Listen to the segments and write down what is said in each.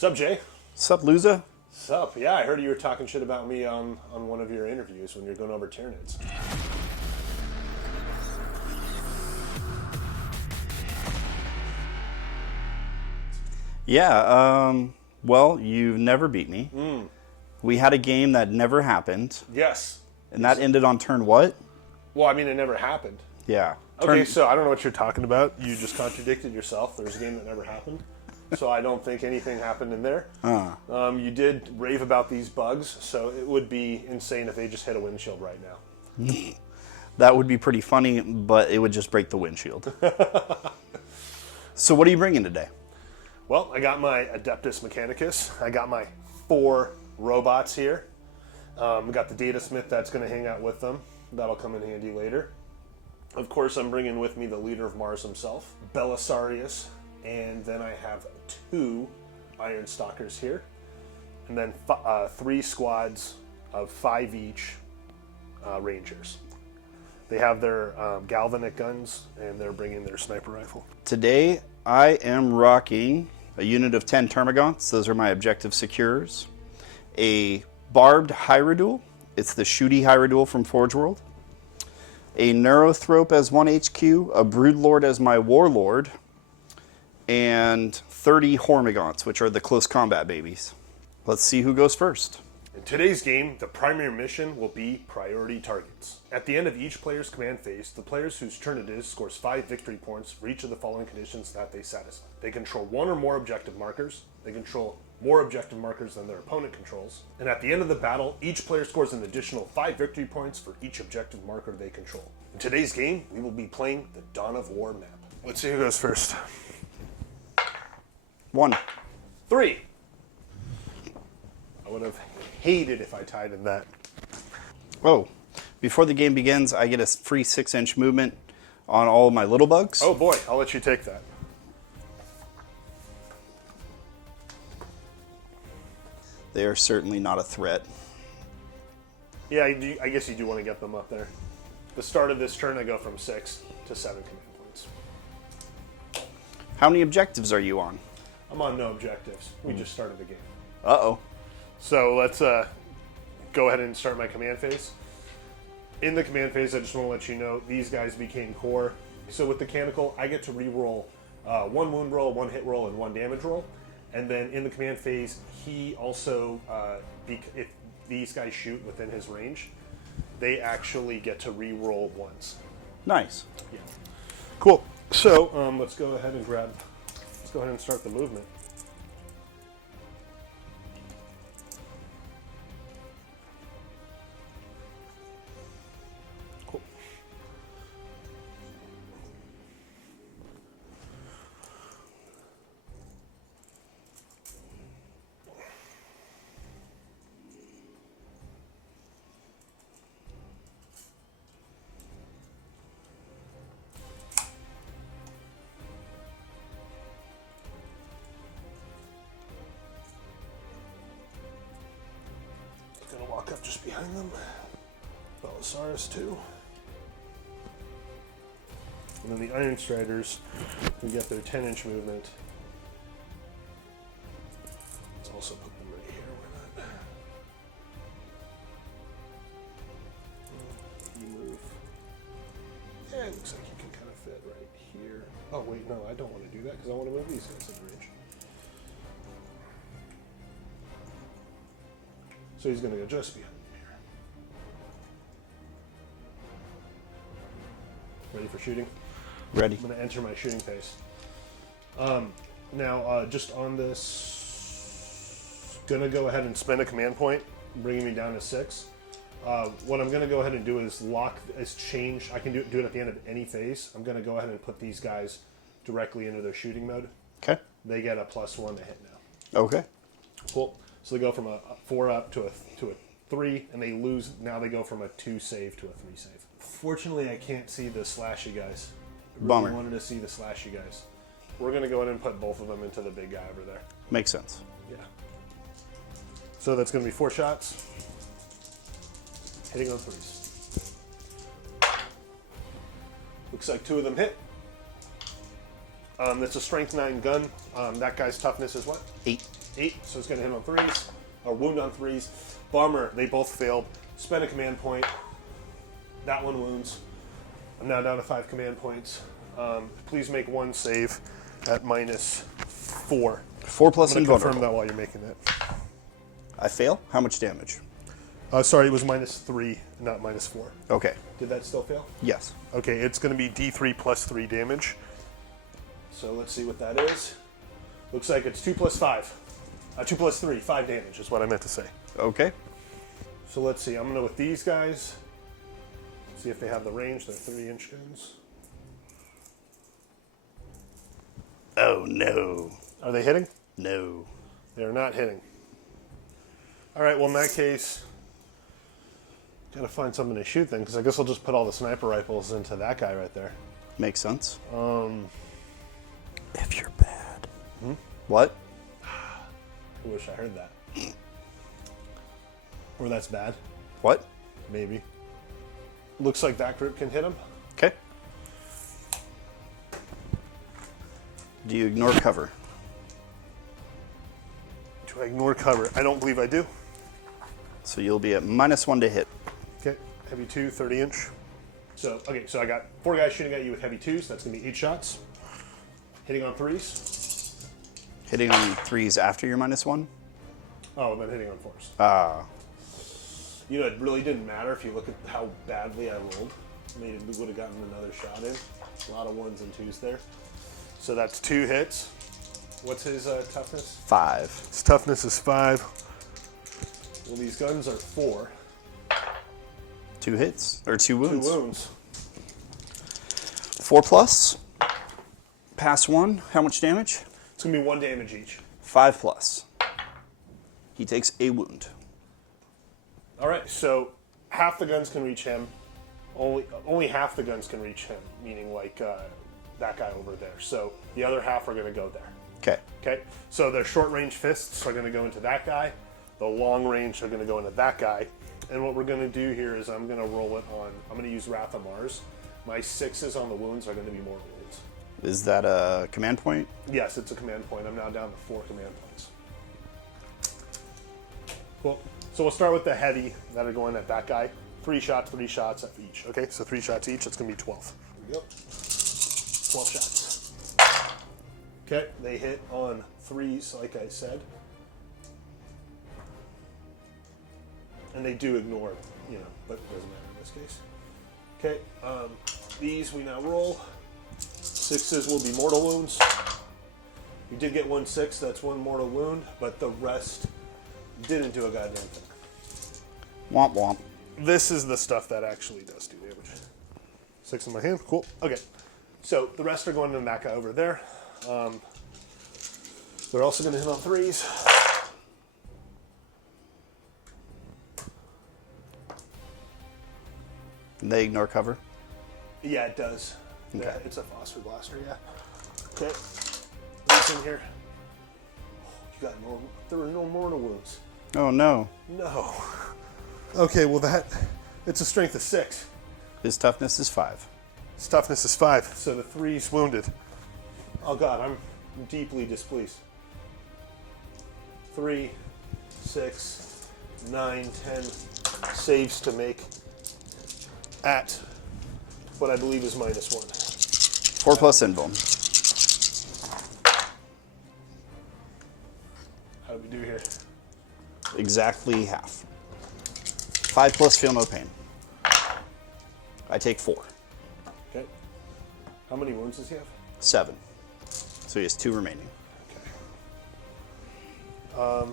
Sup, Jay? Sup, Luza? Sup? Yeah, I heard you were talking shit about me on one of your interviews when you're going over Tyranids. Yeah, well, you've never beat me. We had a game that never happened. Yes. And that ended on turn what? Well, I mean, it never happened. Yeah. Okay, so I don't know what you're talking about. You just contradicted yourself. There's a game that never happened. So I don't think anything happened in there. You did rave about these bugs, so it would be insane if they just hit a windshield right now. That would be pretty funny, but it would just break the windshield. So what are you bringing today? Well, I got my Adeptus Mechanicus. I got my 4 robots here. We got the Data Smith that's going to hang out with them. That'll come in handy later. Of course, I'm bringing with me the leader of Mars himself, Belisarius, and then I have 2 Iron Stalkers here, and then 3 squads of 5 each Rangers. They have their galvanic guns, and they're bringing their sniper rifle. Today, I am rocking a unit of 10 Termagants. Those are my objective secures. A barbed Hydra. It's the shooty Hydra from Forge World. A Neurothrope as 1 HQ, a Broodlord as my Warlord, and 30 Hormagaunts, which are the close combat babies. Let's see who goes first. In today's game, the primary mission will be priority targets. At the end of each player's command phase, the players whose turn it is scores 5 victory points for each of the following conditions that they satisfy. They control 1 or more objective markers. They control more objective markers than their opponent controls. And at the end of the battle, each player scores an additional 5 victory points for each objective marker they control. In today's game, we will be playing the Dawn of War map. Let's see who goes first. 1. 3. I would have hated if I tied in that. Oh, before the game begins, I get a free 6-inch movement on all of my little bugs. Oh boy, I'll let you take that. They are certainly not a threat. Yeah, I guess you do want to get them up there. The start of this turn, I go from 6 to 7 command points. How many objectives are you on? I'm on no objectives. We just started the game. Uh-oh. So let's go ahead and start my command phase. In the command phase, I just want to let you know, these guys became core. So with the Canonical, I get to re-roll 1 wound roll, 1 hit roll, and 1 damage roll. And then in the command phase, he also, if these guys shoot within his range, they actually get to re-roll once. Nice. Yeah. Cool. So let's go ahead and start the movement. Cool. Gonna walk up just behind them. Belisarius too. And then the Iron Striders, we get their 10-inch movement. Let's also put them right here, why not? You move. Yeah, it looks like you can kind of fit right here. Oh wait, no, I don't want to do that because I want to move these guys in range. So he's going to go just behind me here. Ready for shooting? Ready. I'm going to enter my shooting phase. Now, just on this, going to go ahead and spend a command point, bringing me down to 6. What I'm going to go ahead and do is change. I can do it at the end of any phase. I'm going to go ahead and put these guys directly into their shooting mode. Okay. They get a +1 to hit now. Okay. Cool. So they go from a 4 up to a 3, and they lose. Now they go from a 2 save to a 3 save. Fortunately, I can't see the slashy guys. I really Bummer. wanted to see the slashy guys. We're going to go in and put both of them into the big guy over there. Makes sense. Yeah. So that's going to be 4 shots. Hitting on 3s. Looks like 2 of them hit. That's a strength 9 gun. That guy's toughness is what? 8. 8, so it's going to hit on 3s, or wound on 3s. Bomber, they both failed. Spend a command point. That one wounds. I'm now down to 5 command points. Please make one save at -4. 4 plus I'm going to invulnerable. confirm that while you're making it. I fail? How much damage? Sorry, it was -3, not -4. Okay. Did that still fail? Yes. Okay, it's going to be D3 plus 3 damage. So let's see what that is. Looks like it's 2 plus 5. 2 plus 3, 5 damage is what I meant to say. Okay. So let's see, I'm going to with these guys. See if they have the range. They're 3-inch guns. Oh, no. Are they hitting? No. They're not hitting. All right, well, in that case, got to find something to shoot then, because I guess I'll just put all the sniper rifles into that guy right there. Makes sense. If you're bad. What? I wish I heard that. Or that's bad. What? Maybe. Looks like that group can hit him. Okay. Do you ignore cover? Do I ignore cover? I don't believe I do. So you'll be at -1 to hit. Okay, heavy 2, 30-inch. So, okay, so I got 4 guys shooting at you with heavy 2s. That's going to be 8 shots. Hitting on 3s. Hitting on 3s after your -1? Oh, and then hitting on 4s. Ah. You know, it really didn't matter if you look at how badly I rolled. Maybe we would have gotten another shot in. A lot of 1s and 2s there. So that's 2 hits. What's his toughness? 5. His toughness is 5. Well, these guns are 4. 2 hits? Or 2 wounds? 2 wounds. 4 plus. Pass 1. How much damage? It's going to be 1 damage each. 5 plus. He takes a wound. All right, so half the guns can reach him. Only half the guns can reach him, meaning like that guy over there. So the other half are going to go there. Okay. Okay, so their short range fists are going to go into that guy. The long range are going to go into that guy. And what we're going to do here is I'm going to roll it on, I'm going to use Wrath of Mars. My 6s on the wounds are going to be mortal wounds. Is that a command point? Yes, it's a command point. I'm now down to 4 command points. Cool. So we'll start with the heavy that are going at that guy. 3 shots at each. Okay, so 3 shots each. It's going to be 12. Here we go. 12 shots. Okay, they hit on 3s, like I said. And they do ignore, but it doesn't matter in this case. Okay, these we now roll. 6s will be mortal wounds. You did get 1 6, that's 1 mortal wound, but the rest didn't do a goddamn thing. Womp womp. This is the stuff that actually does do damage. 6 in my hand, cool. Okay, so the rest are going to that guy over there. They're also going to hit on 3s. And they ignore cover? Yeah, it does. Okay. Yeah, it's a phosphor blaster, yeah. Okay, what's in here? You got normal. There were no mortal wounds. Oh no. No. Okay, well it's a strength of 6. His toughness is 5. His toughness is 5, so the 3's wounded. Oh god, I'm deeply displeased. 3, 6, 9, 10 saves to make at what I believe is -1. 4 plus invuln. How do we do here? Exactly half. 5 plus feel no pain. I take 4. Okay. How many wounds does he have? 7. So he has 2 remaining. Okay.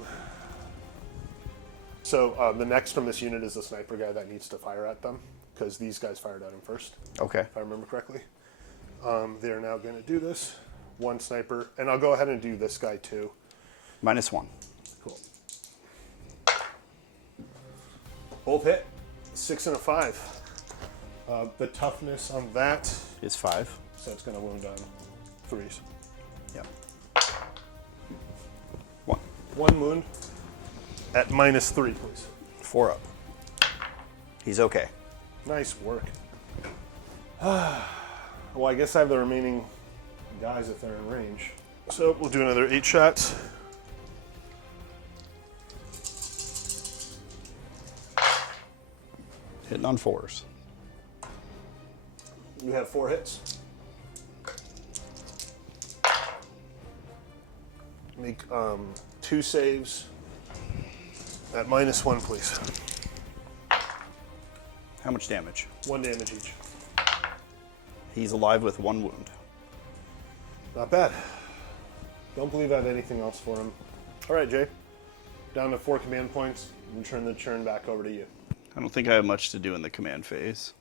So the next from this unit is the sniper guy that needs to fire at them, because these guys fired at him first, Okay. if I remember correctly. They're now going to do this. 1 sniper, and I'll go ahead and do this guy too. -1. Cool. Both hit. 6 and a 5. The toughness on that, Is 5. so it's going to wound on 3s. Yep. 1. 1 wound at -3, please. 4 up. He's okay. Nice work. Well, I guess I have the remaining guys if they're in range. So we'll do another 8 shots. Hitting on 4s. You have 4 hits. Make 2 saves at -1, please. How much damage? 1 damage each. He's alive with 1 wound. Not bad. Don't believe I have anything else for him. All right, Jay. Down to 4 command points. And turn the churn back over to you. I don't think I have much to do in the command phase.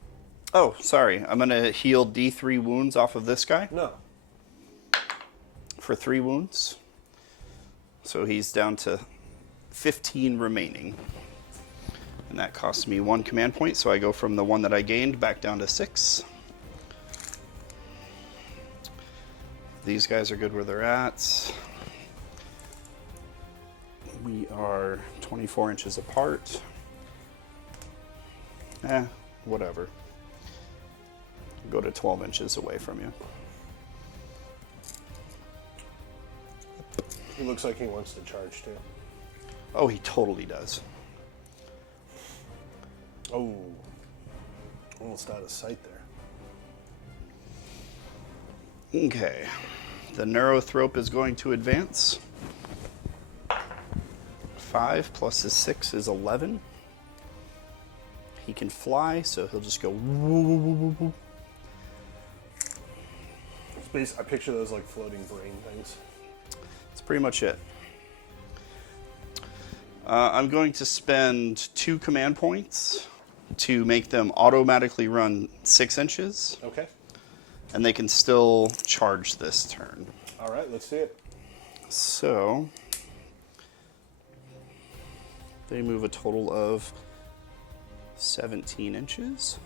Oh, sorry. I'm going to heal D3 wounds off of this guy No. for 3 wounds. So he's down to 15 remaining. And that costs me 1 command point, so I go from the 1 that I gained back down to 6. These guys are good where they're at. We are 24 inches apart. Whatever. Go to 12 inches away from you. He looks like he wants to charge too. Oh, he totally does. Oh. Almost out of sight there. Okay. The Neurothrope is going to advance. 5 plus his 6 is 11. He can fly, so he'll just go woo, woo, woo, woo, woo. I picture those like floating brain things. That's pretty much it. I'm going to spend 2 command points to make them automatically run 6 inches, Okay. and they can still charge this turn. All right, let's see it. So they move a total of 17 inches.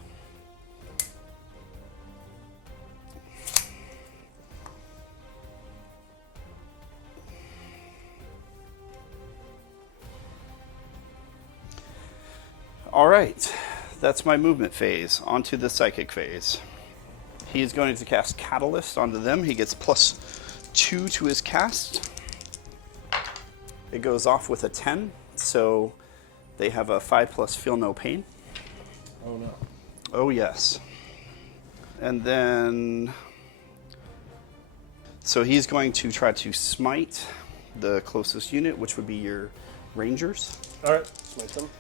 All right, that's my movement phase. Onto the psychic phase. He's going to cast Catalyst onto them. He gets +2 to his cast. It goes off with a 10, so they have a 5+ feel no pain. Oh no. Oh yes. And then, so he's going to try to smite the closest unit, which would be your Rangers. All right, smite them.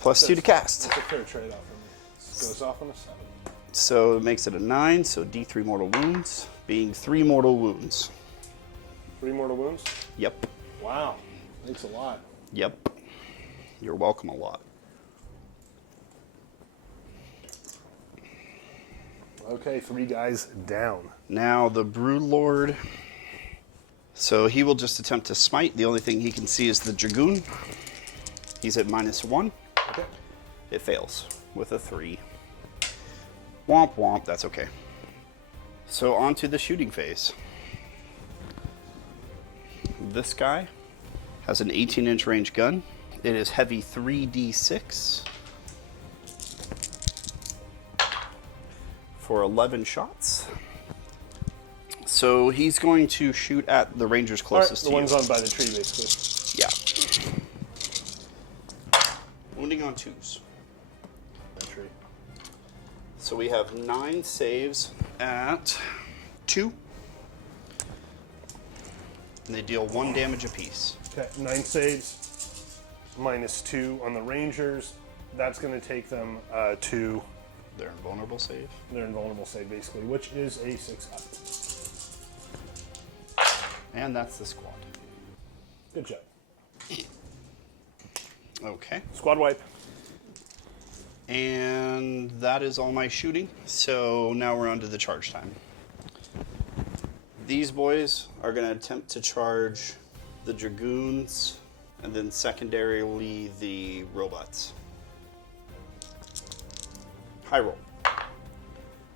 +2 to cast. That's a fair trade-off for me. This goes off on a 7. So it makes it a 9, so D3 mortal wounds, being 3 mortal wounds. 3 mortal wounds? Yep. Wow, thanks a lot. Yep. You're welcome a lot. Okay, 3 guys down. Now the Broodlord. So he will just attempt to smite. The only thing he can see is the Dragoon. He's at -1. Okay. It fails with a 3. Womp womp, that's okay. So on to the shooting phase. This guy has an 18-inch range gun. It is heavy 3d6 for 11 shots. So he's going to shoot at the Rangers closest All right, the to you. one's on by the tree, basically. Yeah. Wounding on 2s. That tree. So we have 9 saves at 2. And they deal 1 damage apiece. Okay, 9 saves, -2 on the Rangers. That's going to take them to Their invulnerable save. their invulnerable save, basically, which is a 6 up. And that's the squad. Good job. Okay. Squad wipe. And that is all my shooting. So now we're on to the charge time. These boys are going to attempt to charge the Dragoons and then secondarily the robots. High roll.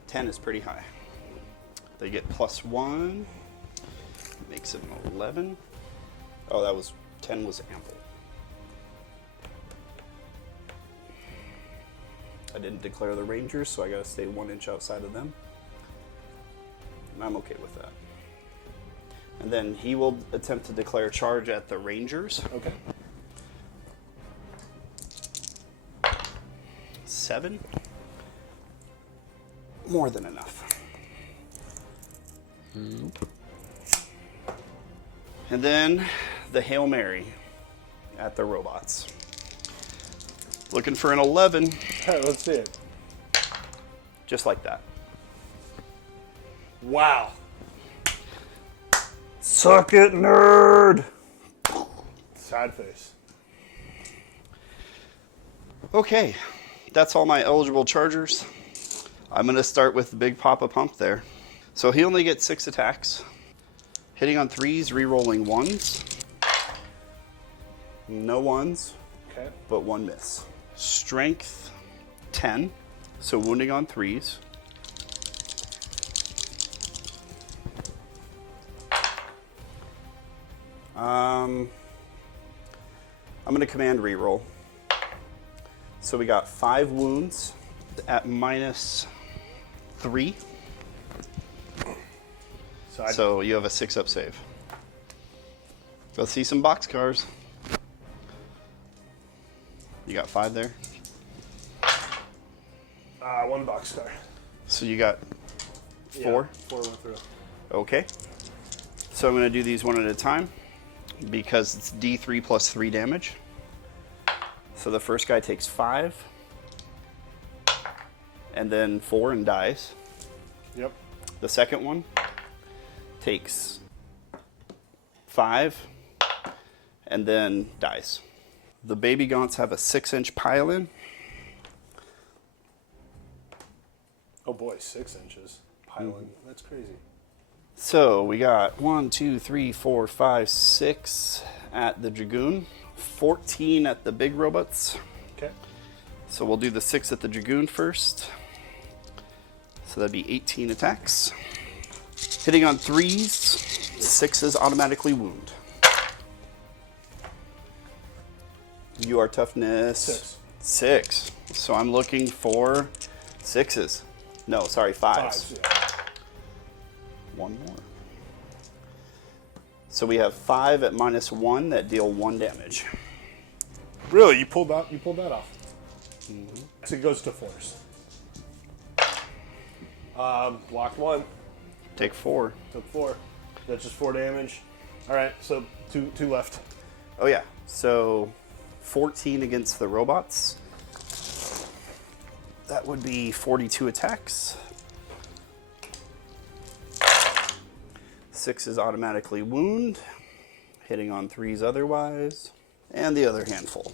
10 is pretty high. They get +1. Makes it an 11. Oh, that was 10 was ample. I didn't declare the Rangers, so I gotta stay 1 inch outside of them. And I'm okay with that. And then he will attempt to declare charge at the Rangers. Okay. 7. More than enough. And then the Hail Mary at the robots. Looking for an 11. All right, let's see it. Just like that. Wow. Suck it, nerd! Sad face. Okay, that's all my eligible chargers. I'm going to start with the big Papa Pump there. So he only gets 6 attacks. Hitting on 3s, re-rolling 1s. No 1s, Okay. but 1 miss. Strength 10, so wounding on 3s. I'm going to command reroll. So we got 5 wounds at -3. So you have a 6-up save. Let's see some boxcars. You got 5 there? 1 boxcar. So you got 4? Yeah, 4 went through. Okay. So I'm going to do these one at a time because it's D3 plus 3 damage. So the first guy takes 5 and then 4 and dies. Yep. The second one takes 5 and then dies. The baby gaunts have a 6-inch pile-in. Oh boy, 6 inches. Piling. That's crazy. So we got 1, 2, 3, 4, 5, 6 at the Dragoon, 14 at the big robots. Okay. So we'll do the 6 at the Dragoon first. So that'd be 18 attacks. Hitting on 3s, 6s automatically wound. You are toughness 6. So I'm looking for 6s. No, sorry, 5s. Yeah. 1 more. So we have 5 at -1 that deal 1 damage. Really, you pulled that off. Mm-hmm. So it goes to force. Blocked 1. Take 4. Took 4. That's just 4 damage. All right, so two left. Oh yeah. So 14 against the robots. That would be 42 attacks. 6 is automatically wound, hitting on 3s otherwise, and the other handful.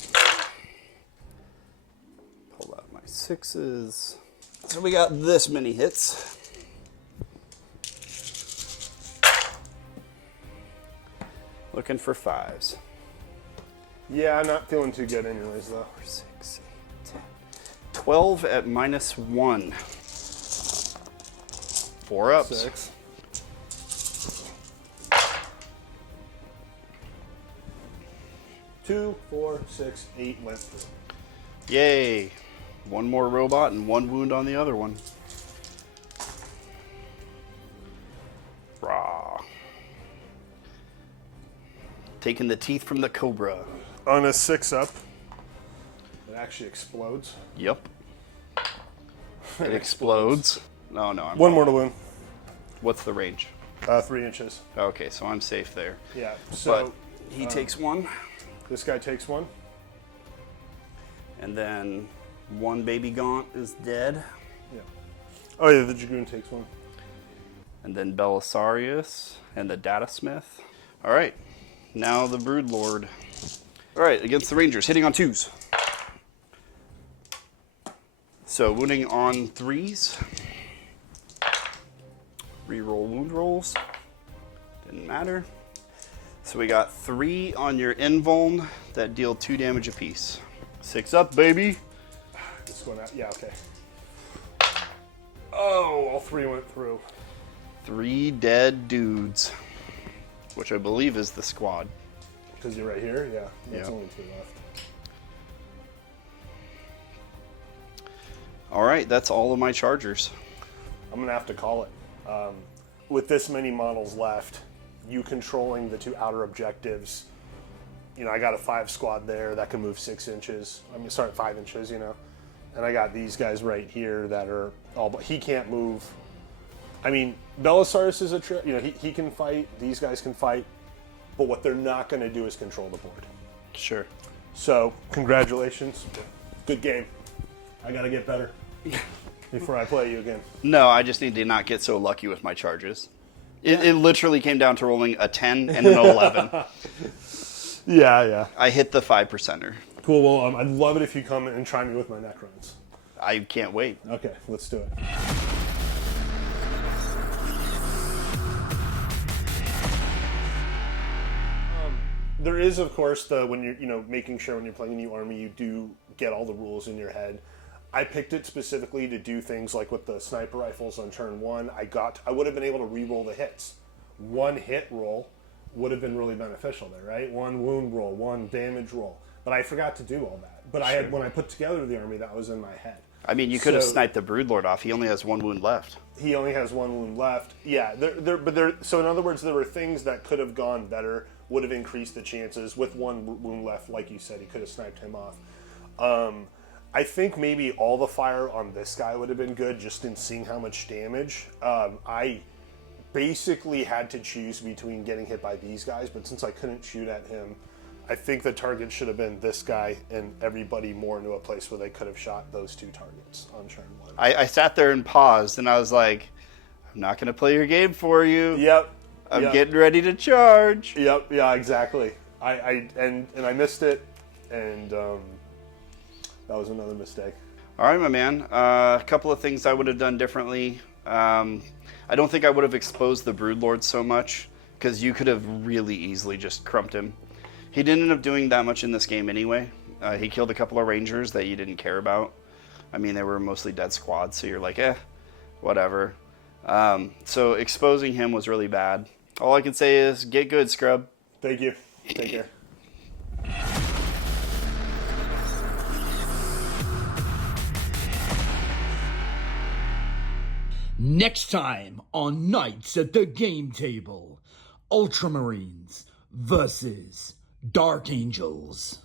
Pull out my 6s. So we got this many hits. Looking for 5s. Yeah, I'm not feeling too good anyways, though. 4, 6, 8, 10. 12 at -1. 4 ups. 6. 2, 4, 6, 8 went through. Yay. 1 more robot and 1 wound on the other one. Rah. Taking the teeth from the cobra. On a 6-up, it actually explodes. Yep. It explodes. No, I'm 1 more to wound. What's the range? 3 inches. Okay, so I'm safe there. Yeah. So But he takes 1, this guy takes 1. and then 1 baby gaunt is dead. Yeah. Oh yeah, the Dragoon takes 1. And then Belisarius and the Data Smith. All right, now the Broodlord. All right, against the Rangers, hitting on 2s. So wounding on 3s. Reroll wound rolls. Didn't matter. So we got 3 on your invuln that deal 2 damage apiece. 6 up, baby. This one out. Yeah. Okay. Oh, all 3 went through. 3 dead dudes, which I believe is the squad. Because you're right here. Yeah. There's Yeah. only 2 left. All right, that's all of my chargers. I'm gonna have to call it. With this many models left, you controlling the 2 outer objectives. You know, I got a 5 squad there that can move 6 inches. I mean, sorry, 5 inches. You know, and I got these guys right here that are all. But he can't move. I mean, Belisarius is he can fight. These guys can fight, but what they're not going to do is control the board. Sure. So, congratulations. Good game. I got to get better before I play you again. No, I just need to not get so lucky with my charges. It literally came down to rolling a 10 and an 11. Yeah. I hit the 5%er. Cool. Well, I'd love it if you come and try me with my Necrons. I can't wait. Okay, let's do it. There is, of course, when you're making sure when you're playing a new army, you do get all the rules in your head. I picked it specifically to do things like with the sniper rifles on turn 1. I would have been able to re-roll the hits. 1 hit roll would have been really beneficial there, right? 1 wound roll, 1 damage roll. But I forgot to do all that. But Sure. when I put together the army, that was in my head. I mean, you could have sniped the Broodlord off. He only has 1 wound left. He only has 1 wound left. Yeah, so in other words, there were things that could have gone better, would have increased the chances. With 1 wound left, like you said, he could have sniped him off. I think maybe all the fire on this guy would have been good, just in seeing how much damage. I basically had to choose between getting hit by these guys, but since I couldn't shoot at him, I think the target should have been this guy and everybody more into a place where they could have shot those 2 targets on turn 1. I sat there and paused, and I was like, I'm not going to play your game for you. Yep. I'm getting ready to charge. Yep. Yeah, exactly. I missed it, and that was another mistake. All right, my man. A couple of things I would have done differently. I don't think I would have exposed the Broodlord so much, because you could have really easily just crumped him. He didn't end up doing that much in this game anyway. He killed a couple of Rangers that you didn't care about. I mean, they were mostly dead squads, so you're like, whatever. So exposing him was really bad. All I can say is, get good, scrub. Thank you. Take care. Next time on Knights at the Game Table, Ultramarines versus Dark Angels.